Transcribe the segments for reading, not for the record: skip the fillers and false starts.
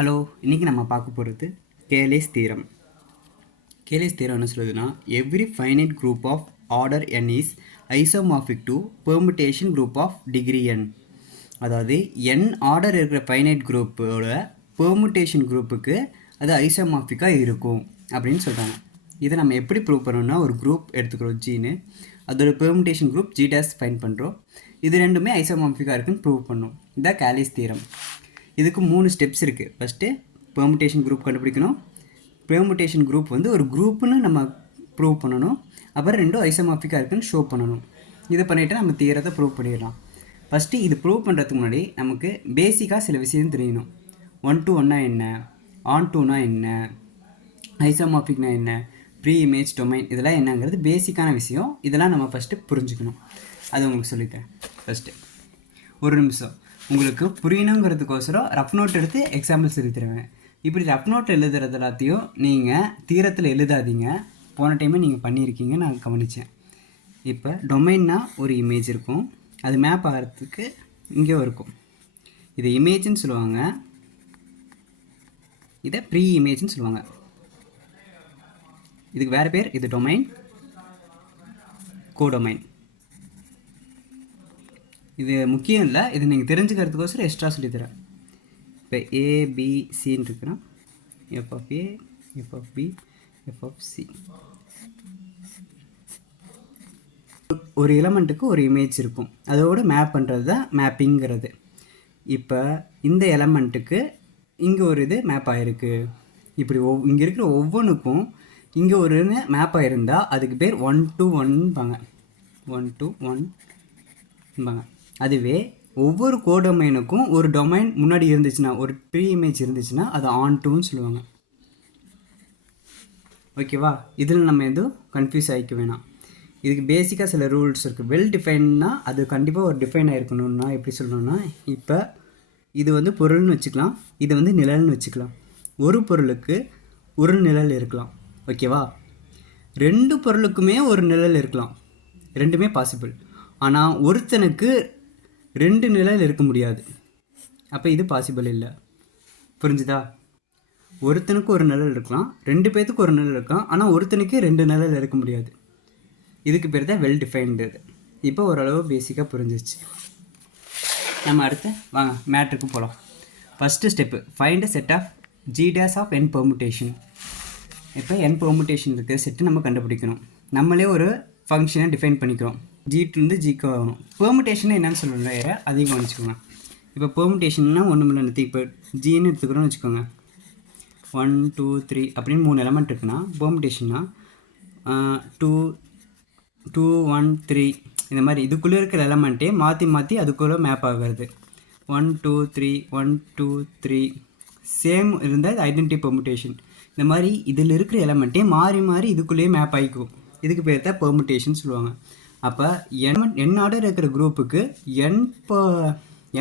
Hello, இன்றைக்கி நம்ம பார்க்க போகிறது Cayley's Theorem. Cayley's Theorem என்ன சொல்லுதுன்னா, every finite group of order n is isomorphic to permutation group of degree n. அதாவது n ஆர்டர் இருக்கிற ஃபைனைட் குரூப்போட பெர்முடேஷன் குரூப்புக்கு அது ஐசோமார்பிக்காக இருக்கும் அப்படின்னு சொல்கிறாங்க. இதை நம்ம எப்படி ப்ரூவ் பண்ணணும்னா, ஒரு குரூப் எடுத்துக்கிறோம் ஜீனு, அதோட permutation group G days fine பண்ணுறோம். இது ரெண்டுமே ஐசோமார்பிக்காக இருக்குன்னு ப்ரூவ் பண்ணணும். இதுதான் Cayley's Theorem. இதுக்கு 3 ஸ்டெப்ஸ் இருக்குது. ஃபஸ்ட்டு பெர்முடேஷன் குரூப் கண்டுபிடிக்கணும். பெர்முடேஷன் குரூப் வந்து ஒரு குரூப்புன்னு நம்ம ப்ரூவ் பண்ணணும். அப்புறம் ரெண்டும் ஐசோமார்பிக்காக இருக்குன்னு ஷோ பண்ணணும். இதை பண்ணிவிட்டு நம்ம தியரத்தை ப்ரூவ் பண்ணிடலாம். ஃபஸ்ட்டு இது ப்ரூவ் பண்ணுறதுக்கு முன்னாடி நமக்கு பேசிக்காக சில விஷயம் தெரியணும். 1 to 1னா என்ன, ஆன் டூனா என்ன, ஐசோமார்பிக்னா என்ன, ப்ரீ இமேஜ் டொமைன் இதெல்லாம் என்னங்கிறது பேசிக்கான விஷயம். இதெல்லாம் நம்ம ஃபஸ்ட்டு புரிஞ்சுக்கணும். அது உங்களுக்கு சொல்லித்தரேன். ஃபஸ்ட்டு ஒரு நிமிஷம் உங்களுக்கு புரியணுங்கிறதுக்கோசரம் ரஃப் நோட் எடுத்து எக்ஸாம்பிள்ஸ் எழுதி தருவேன். இப்படி ரஃப் நோட் எழுதுறது எல்லாத்தையும் நீங்கள் தீரத்தில் எழுதாதீங்க. போன டைமே நீங்கள் பண்ணியிருக்கீங்க, நான் கவனித்தேன். இப்போ டொமைன்னா ஒரு இமேஜ் இருக்கும், அது மேப் ஆகிறதுக்கு இங்கே இருக்கும். இது இமேஜ்னு சொல்லுவாங்க, இதை ப்ரீ இமேஜ்னு சொல்லுவாங்க. இதுக்கு வேறு பேர். இது டொமைன், கோடொமைன். இது முக்கியம் இல்லை, இது நீங்கள் தெரிஞ்சுக்கிறதுக்கோசரம் எக்ஸ்ட்ரா சொல்லித்தரேன். இப்போ ஏபிசின்னு இருக்கிறோம். F of A, F of B, F of C. ஒரு எலமெண்ட்டுக்கு ஒரு இமேஜ் இருக்கும், அதோடு மேப் பண்ணுறது தான் மேப்பிங்கிறது. இப்போ இந்த எலமெண்ட்டுக்கு இங்கே ஒரு இது மேப் ஆகிருக்கு. இப்படி இங்கே இருக்கிற ஒவ்வொன்றுக்கும் இங்கே ஒரு மேப் ஆகிருந்தால் அதுக்கு பேர் 1 to 1பாங்க. 1 to 1பாங்க. அதுவே ஒவ்வொரு கோடொமைனுக்கும் ஒரு டொமைன் முன்னாடி இருந்துச்சுன்னா, ஒரு ப்ரீ இமேஜ் இருந்துச்சுன்னா அது ஆன் டூன்னு சொல்லுவாங்க. ஓகேவா? இதில் நம்ம எதுவும் கன்ஃபியூஸ் ஆகிக்க வேணாம். இதுக்கு பேசிக்காக சில ரூல்ஸ் இருக்குது. வெல் டிஃபைன்னா அது கண்டிப்பாக ஒரு டிஃபைன் ஆகிருக்கணும்னா எப்படி சொல்லணும்னா, இப்போ இது வந்து பொருள்னு வச்சுக்கலாம், இது வந்து நிழல்னு வச்சுக்கலாம். ஒரு பொருளுக்கு ஒரு நிழல் இருக்கலாம். ஓகேவா? 2 பொருளுக்குமே ஒரு நிழல் இருக்கலாம். ரெண்டுமே பாசிபிள். ஆனால் ஒருத்தனுக்கு 2 நிழல் இருக்க முடியாது. அப்போ இது பாசிபிள் இல்லை. புரிஞ்சுதா? ஒருத்தனுக்கு ஒரு நிழல் இருக்கலாம், 2 பேர்த்துக்கு ஒரு நிழல் இருக்கலாம், ஆனால் ஒருத்தனுக்கு 2 நிழல் இருக்க முடியாது. இதுக்கு பேர் தான் வெல் டிஃபைன்டு. இப்போ ஓரளவு பேசிக்காக புரிஞ்சிச்சு. நம்ம அடுத்து வாங்க மேட்ருக்கு போகலாம். First step, find a set of G dash of n permutation. இப்போ n பெர்முடேஷன் இருக்கிற செட்டு நம்ம கண்டுபிடிக்கணும். நம்மளே ஒரு ஃபங்க்ஷனை டிஃபைன் பண்ணிக்கிறோம். ஜிலேருந்து ஜிக்கு ஆகணும். பெர்முடேஷன் என்னன்னு சொல்லணும், வேறு அதிகம் வச்சுக்கோங்க. இப்போ பெர்முடேஷன்னா ஒன்றும் இல்லை, இப்போ ஜின்னு எடுத்துக்கிறோன்னு வச்சுக்கோங்க. 1 2 3 அப்படின்னு 3 எலமெண்ட் இருக்குன்னா பெர்முடேஷன்னா 2 2 1 3 இந்த மாதிரி இதுக்குள்ளே இருக்கிற எலமெண்ட்டே மாற்றி மாற்றி அதுக்குள்ளே மேப் ஆகிறது. 1 2 3 1 2 3 சேம் இருந்தால் இது ஐடென்டிட்டி பெர்முடேஷன். இந்த மாதிரி இதில் இருக்கிற எலமெண்ட்டே மாறி மாறி இதுக்குள்ளேயே மேப் ஆகிக்கும். இதுக்கு பேர் தான் பெர்முடேஷன் சொல்லுவாங்க. அப்போ n ஆர்டர் இருக்கிற குரூப்புக்கு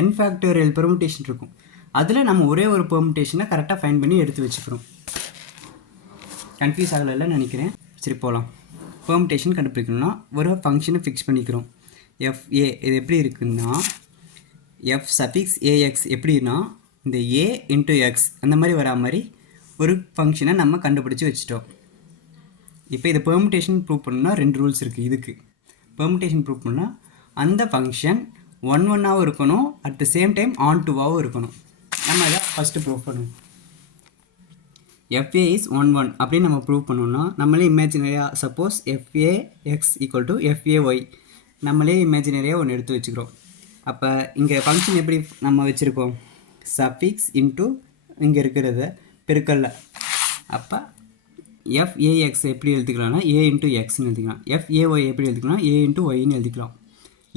n ஃபேக்டோரியல் பெர்முடேஷன் இருக்கும். அதில் நம்ம ஒரே ஒரு பெர்முடேஷனை கரெக்டாக ஃபைன் பண்ணி எடுத்து வச்சுக்கிறோம். கன்ஃபியூஸ் ஆகலைன்னு நினைக்கிறேன். சரி போகலாம். பெர்முடேஷன் கண்டுபிடிக்கணும்னா ஒரு ஃபங்க்ஷனை ஃபிக்ஸ் பண்ணிக்கிறோம். FA இது எப்படி இருக்குன்னா, F சஃபிக்ஸ் AX எப்படின்னா இந்த A இன்ட்டு எக்ஸ் அந்த மாதிரி வரா மாதிரி ஒரு ஃபங்க்ஷனை நம்ம கண்டுபிடிச்சி வச்சுட்டோம். இப்போ இதை பெர்முடேஷன் ப்ரூவ் பண்ணணும்னா 2 ரூல்ஸ் இருக்குது. இதுக்கு பெர்முடேஷன் ப்ரூவ் பண்ணால் அந்த ஃபங்க்ஷன் 1 1ஆகவும் இருக்கணும், அட் த சேம் டைம் ஆன் டூவாகவும் இருக்கணும். நம்ம இதை ஃபஸ்ட்டு ப்ரூவ் பண்ணுவோம். FA இஸ் 1 1 அப்படின்னு நம்ம ப்ரூவ் பண்ணோம்னா, நம்மளே இமேஜினரியாக suppose FAX equal to FAY நம்மளே இமேஜினரியாக ஒன்று எடுத்து வச்சுக்கிறோம். அப்போ இங்கே ஃபங்க்ஷன் எப்படி நம்ம வச்சுருக்கோம், சஃபிக்ஸ் இன்ட்டு இங்கே இருக்கிறத பெருக்கல்ல. அப்போ FAX எப்படி எழுதிக்கலாம்னா A இன்ட்டு எக்ஸ்ன்னு எழுதிக்கலாம். FAY எப்படி எழுதிக்கலாம், A இன்ட்டு ஒய்ன்னு எழுதிக்கலாம்.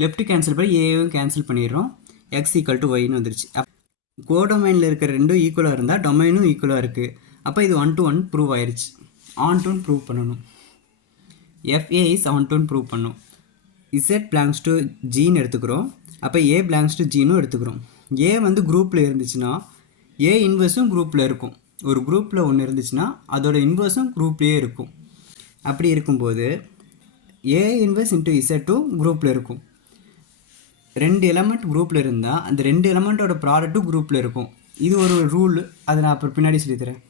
லெஃப்ட் கேன்சல் பண்ணி ஏவும் கேன்சல் பண்ணிடுறோம். X ஈக்குவல் டு ஒய்ன்னு வந்துருச்சு. கோடொமைனில் இருக்கிற ரெண்டும் ஈக்குவலாக இருந்தால் டொமைனும் ஈக்குவலாக இருக்குது. அப்போ இது 1 to 1 ப்ரூவ் ஆயிடுச்சு. ஆன் டூன்னு ப்ரூவ் பண்ணணும். FA இஸ் ஆன் டூன்னு ப்ரூவ் பண்ணணும். Z பிளாங்ஸ் டு ஜின்னு எடுத்துக்கிறோம். அப்போ A பிளாங்ஸ் டு ஜின்னு எடுத்துக்கிறோம். A வந்து குரூப்பில் இருந்துச்சுன்னா A இன்வர்ஸும் குரூப்பில் இருக்கும். ஒரு குரூப்பில் ஒன்று இருந்துச்சுன்னா அதோட இன்வர்ஸும் குரூப்லேயே இருக்கும். அப்படி இருக்கும்போது A இன்வர்ஸ் இன்ட்டு இசட்டும் குரூப்பில் இருக்கும். 2 எலமெண்ட் குரூப்பில் இருந்தால் அந்த 2 எலமெண்ட்டோட ப்ராடக்ட்டும் குரூப்பில் இருக்கும். இது ஒரு ரூல், அதை நான் அப்புறம் பின்னாடி சொல்லித்தரேன்.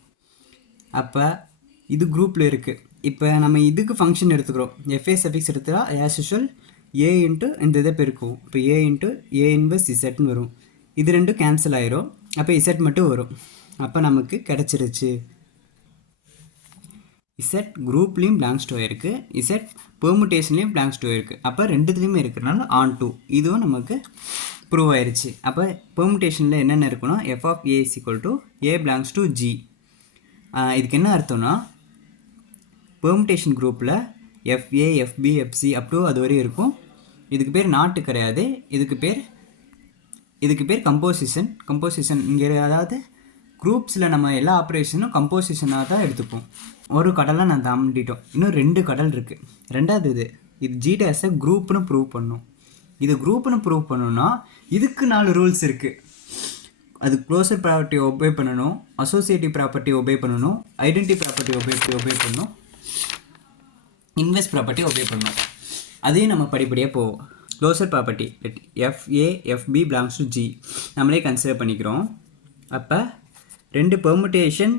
அப்போ இது குரூப்பில் இருக்குது. இப்போ நம்ம இதுக்கு ஃபங்க்ஷன் எடுத்துக்கிறோம். எஃப்ஏ சஃபிக்ஸ் எடுத்துட்டா ஆஸ் யூஷுவல் ஏ இன்ட்டு இந்த இதை பெருக்கும். இப்போ ஏ இன்ட்டு ஏ இன்வெர்ஸ் இசட்னு வரும். இது ரெண்டும் கேன்சல் ஆயிரும். அப்போ இசட் மட்டும் வரும். அப்போ நமக்கு கிடச்சிருச்சு. இசட் குரூப்லேயும் பிளாங்க்ஸ் டூ இருக்குது, இசட் பெர்முட்டேஷன்லேயும் பிளாங்க்ஸ் டூ இருக்குது. அப்போ ரெண்டுத்துலேயுமே இருக்கிறனால ஆன் டூ இதுவும் நமக்கு ப்ரூவ் ஆயிடுச்சு. அப்போ பெர்முட்டேஷனில் என்னென்ன இருக்குன்னா F of A is equal to A belongs to G. இதுக்கு என்ன அர்த்தம்னா பெர்முட்டேஷன் குரூப்பில் F A F B F C up to அது வரையும் இருக்கும். இதுக்கு பேர் நாட்டு கிடையாது, இதுக்கு பேர் கம்போசிஷன் இங்கே. அதாவது குரூப்ஸில் நம்ம எல்லா ஆப்ரேஷனும் கம்போசிஷனாக தான் எடுத்துப்போம். ஒரு கடலை நான் தாண்டிட்டோம், இன்னும் 2 கடல் இருக்குது. ரெண்டாவது இது ஜி டேஸை குரூப்னு ப்ரூவ் பண்ணும். இது குரூப்னு ப்ரூவ் பண்ணணும்னா இதுக்கு 4 ரூல்ஸ் இருக்குது. அது க்ளோசர் ப்ராப்பர்ட்டி ஒபே பண்ணணும், அசோசியேட்டிவ் ப்ராப்பர்ட்டி ஒபே பண்ணணும், ஐடென்டி ப்ராப்பர்ட்டி ஒபே பண்ணணும், இன்வெர்ஸ் ப்ராப்பர்ட்டி ஒபே பண்ணணும். அதையும் நம்ம படிப்படியாக போவோம். Closer property FA FP belongs to G நம்மளே கன்சிடர் பண்ணிக்கிறோம். அப்போ 2 பெர்முட்டேஷன்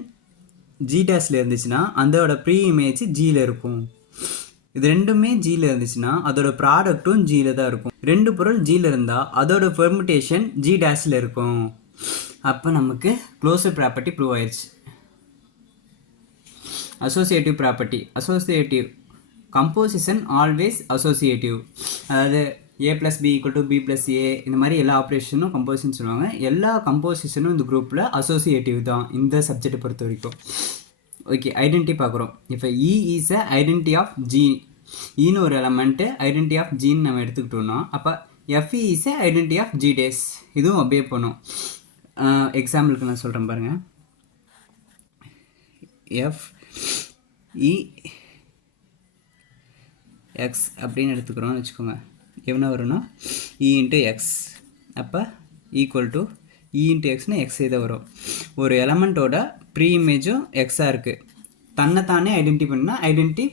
ஜி டேஸில் இருந்துச்சுன்னா அதோட ப்ரீ இமேஜ் ஜியில் இருக்கும். இது ரெண்டுமே ஜியில் இருந்துச்சுன்னா அதோட ப்ராடக்ட்டும் ஜியில் தான் இருக்கும். 2 பொருள் ஜியில் இருந்தால் அதோட பெர்முட்டேஷன் ஜி டேஸில் இருக்கும். அப்போ நமக்கு க்ளோசர் ப்ராப்பர்ட்டி ப்ரூவ் ஆயிடுச்சு. Associative property composition always associative. அதாவது A plus B equal to B plus A இந்த மாதிரி எல்லா ஆப்ரேஷனும் கம்போசிஷன் சொல்லுவாங்க. எல்லா கம்போசிஷனும் இந்த குரூப்பில் அசோசியேட்டிவ் தான் இந்த சப்ஜெக்டை பொறுத்த வரைக்கும். ஓகே, ஐடென்டி பார்க்குறோம். இப்போ e is a identity of G. ஈன்னு ஒரு எலமெண்ட்டு ஐடென்டி ஆஃப் ஜின்னு நம்ம எடுத்துக்கிட்டோம்னா அப்போ FE is a identity of G dash. இதுவும் ஒபே பண்ணும். எக்ஸாம்பிளுக்கு நான் சொல்கிறேன் பாருங்கள். எஃப் இ எக்ஸ் அப்படின்னு எடுத்துக்கிறோன்னு வச்சுக்கோங்க. என்ன வரும்னா இ இன்ட்டு எக்ஸ். அப்போ ஈக்குவல் டு இ இன்ட்டு எக்ஸ்னால் எக்ஸே தான் வரும். ஒரு எலமெண்ட்டோட ப்ரீ இமேஜும் எக்ஸாக இருக்குது. தன்னைத்தானே ஐடென்டி பண்ணால் ஐடென்டி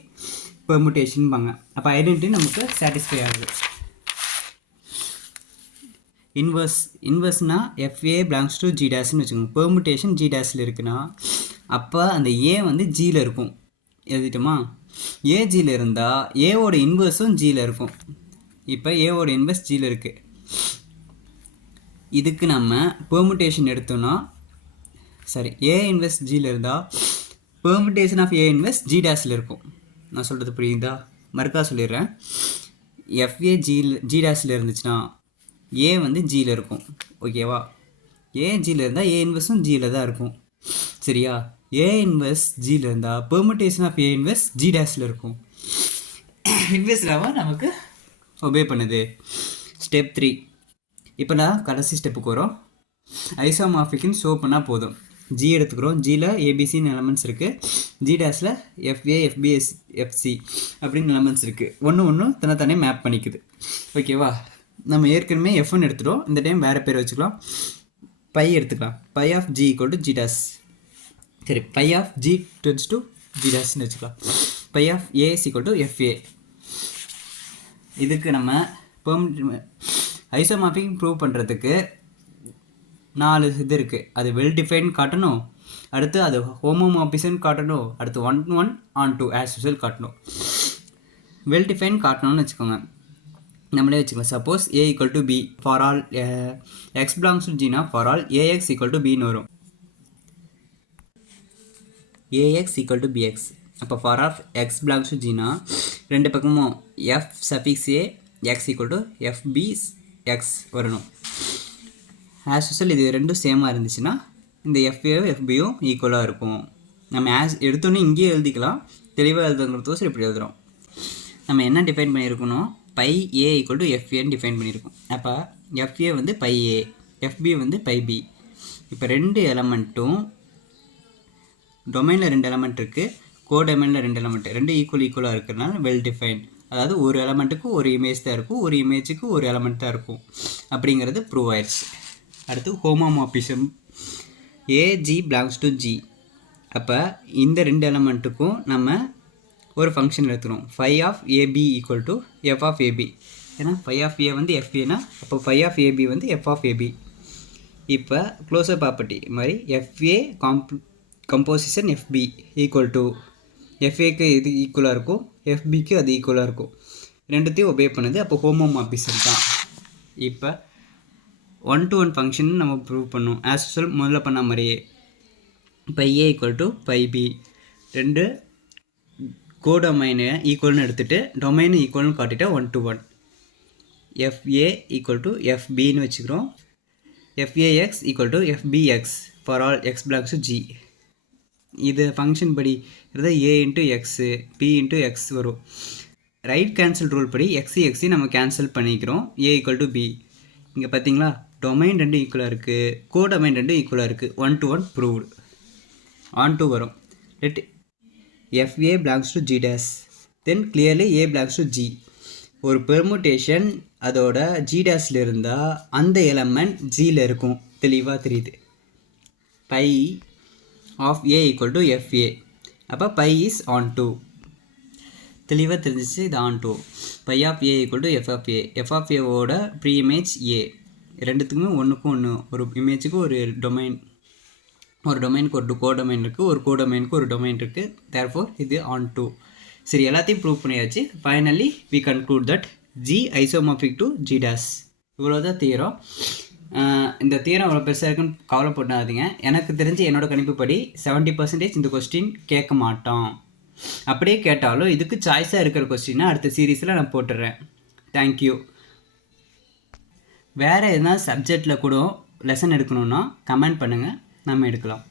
பெர்முட்டேஷன்பாங்க. அப்போ ஐடென்டி நமக்கு சாட்டிஸ்ஃபை ஆகுது. இன்வெர்ஸ்னால் எஃப்ஏ பிலாங்ஸ் டு ஜி டேஸ்ன்னு வச்சுக்கோங்க. பெர்முட்டேஷன் ஜி டேஸில் இருக்குன்னா அப்போ அந்த ஏ வந்து ஜியில் இருக்கும். எழுதிட்டோமா? ஏ ஜியில் இருந்தால் ஏவோட இன்வெர்ஸும் ஜியில் இருக்கும். இப்போ ஏவோட இன்வெர்ஸ் ஜியில் இருக்குது. இதுக்கு நம்ம பெர்முட்டேஷன் எடுத்தோன்னா ஏ இன்வெர்ஸ் ஜியில் இருந்தால் permutation of A inverse G டேஸில் இருக்கும். நான் சொல்கிறது புரியுதா? மறுக்கா சொல்லிடுறேன். எஃப்ஏ ஜி டேஸில் இருந்துச்சுன்னா ஏ வந்து ஜியில் இருக்கும். ஓகேவா? ஏ ஜியில் இருந்தால் ஏ இன்வெர்ஸும் ஜியில் தான் இருக்கும். சரியா? ஏ இன்வெர்ஸ் ஜியில் இருந்தால் permutation of A inverse G டேஸில் இருக்கும். இன்வெர்ஸ்லாவாக நமக்கு ஒபே பண்ணுது. ஸ்டெப் 3. இப்போ நான் கடைசி ஸ்டெப்புக்கு வரோம். ஐசோமார்பிக்னு ஷோ பண்ணால் போதும். ஜி எடுத்துக்கிறோம். ஜியில் ஏபிசின்னு எலமெண்ட்ஸ் இருக்குது. ஜி டேஸில் எஃப்ஏ எஃபிஎஸ் எஃப்சி அப்படின்னு எலமெண்ட்ஸ் இருக்குது. ஒன்று தன்னைத்தானே மேப் பண்ணிக்குது. ஓகேவா? நம்ம ஏற்கனவே எஃப்னு எடுத்துட்டோம். இந்த டைம் வேறு பேர் வச்சுக்கலாம். பை எடுத்துக்கலாம். Phi of G equal to G dash. சரி, phi of G tends to G டேஸ்ன்னு வச்சுக்கலாம். Phi of A is equal to FA. இதுக்கு நம்ம ஐசோமார்பிக் ப்ரூவ் பண்ணுறதுக்கு 4 இது இருக்குது. அது வெல் டிஃபைன் காட்டணும், அடுத்து அது ஹோமோமார்பிசம் காட்டணும், அடுத்து 1 on 2 ஆஸ் யூசுவல் காட்டணும். வெல் டிஃபைன் காட்டணும்னு வச்சுக்கோங்க. நம்மளே வச்சுக்கலாம். Suppose A equal to B for all X belongs to ஜினா for all AX equal to பின்னு வரும். AX equal to BX. அப்போ for of X belongs to ஜினா ரெண்டு பக்கமும் F suffix A X equal to FB X வரணும். As usual இது ரெண்டும் சேமாக இருந்துச்சுன்னா இந்த எஃப்ஏவும் எஃபியும் ஈக்குவலாக இருக்கும். நம்ம எடுத்தோன்னே இங்கேயே எழுதிக்கலாம். தெளிவாக எழுதுங்கிறதோசம் இப்படி எழுதுகிறோம். நம்ம என்ன டிஃபைன் பண்ணியிருக்கணும்? பை ஏ ஈக்குவல் டு எஃப்ஏன்னு டிஃபைன் பண்ணியிருக்கோம். அப்போ எஃப்ஏ வந்து பை ஏ, எஃப்பி வந்து பை பி. இப்போ 2 எலமெண்ட்டும் டொமைனில் 2 எலமெண்ட் இருக்குது, கோடொமைனில் 2 எலமெண்ட், 2 ஈக்குவலாக இருக்கிறதுனால வெல் டிஃபைன். அதாவது ஒரு எலமெண்ட்டுக்கு ஒரு இமேஜ் தான் இருக்கும், ஒரு இமேஜுக்கு ஒரு எலமெண்ட் தான் இருக்கும் அப்படிங்கிறது ப்ரூவ் ஆயிடுச்சு. அடுத்து homomorphism a G belongs to G. அப்போ இந்த 2 எலமெண்ட்டுக்கும் நம்ம ஒரு ஃபங்க்ஷன் எடுத்துக்கிறோம். Phi of a b equal to F of a b. ஏன்னா ஃபை ஆஃப் ஏ வந்து எஃப்ஏனா அப்போ ஃபை ஆஃப் ஏபி வந்து எஃப் ஆஃப் ஏபி. இப்போ க்ளோசர் ப்ராப்பர்ட்டி மாதிரி f a composition f b equal to எஃப்ஏக்கு இது ஈக்குவலாக இருக்கும், எஃப்பிக்கு அது ஈக்குவலாக இருக்கும், ரெண்டுத்தையும் ஒபே பண்ணுது. அப்போ ஹோமோமார்பிசம் தான். இப்போ 1-to-1 ஃபங்க்ஷன் நம்ம ப்ரூவ் பண்ணோம் ஆஸ் யூசுவல் முதல்ல பண்ண மாதிரியே. Phi A equal to phi b ரெண்டு கோடொமைனை ஈக்குவல்னு எடுத்துகிட்டு டொமைனு ஈக்குவல்னு காட்டிட்டா 1-to-1. எஃப்ஏ ஈக்குவல் டு எஃப்பின்னு வச்சுக்கிறோம். F a x equal to f b x for all X belongs to G. இது ஃபங்க்ஷன் படி இருந்தால் a into x b into x வரும். ரைட் கேன்சல் ரூல் படி எக்ஸி நம்ம கேன்சல் பண்ணிக்கிறோம். A equal to b. இங்கே பார்த்தீங்களா டொமைன் ரெண்டும் ஈக்குவலாக இருக்குது, கோடொமைன் ரெண்டும் ஈக்குவலாக இருக்குது. 1-to-1 proved. ஆன் டூ வரும். Let FA belongs to G dash, then clearly A belongs to G. ஒரு பெர்முட்டேஷன் அதோட G dashல இருந்தால் அந்த எலமெண்ட் Gயில் இருக்கும். தெளிவாக தெரியுது. Phi of A equal to FA. அப்போ பை இஸ் ஆன் டூ. தெளிவாக தெரிஞ்சிச்சு. இது onto. Phi of A equal to F of A. F of ஏவோட ப்ரீ இமேஜ் ஏ. ரெண்டுத்துக்குமே ஒன்றுக்கும் ஒன்று. ஒரு இமேஜுக்கு ஒரு டொமைன், ஒரு டொமைனுக்கு ஒரு கோடொமைன் இருக்குது, ஒரு கோடொமைனுக்கு ஒரு டொமைன் இருக்குது. தேர்ஃபோர் இது ஆன் டூ. சரி, எல்லாத்தையும் ப்ரூவ் பண்ணியாச்சு. Finally we conclude that G isomorphic to G dash. இவ்வளோதான் தியரம். இந்த தியரம் அவ்வளோ பெருசாக இருக்குன்னு கவலைப்படாதீங்க. எனக்கு தெரிஞ்சு என்னோடய கணிப்புப்படி 70% இந்த கொஸ்டின் கேட்க மாட்டோம். அப்படியே கேட்டாலும் இதுக்கு சாய்ஸாக இருக்கிற கொஸ்டினை அடுத்த சீரீஸில் நான் போட்டுடுறேன். தேங்க்யூ. வேறு எதுனா சப்ஜெக்டில் கூட லெசன் எடுக்கணுன்னா கமெண்ட் பண்ணுங்கள், நம்ம எடுக்கலாம்.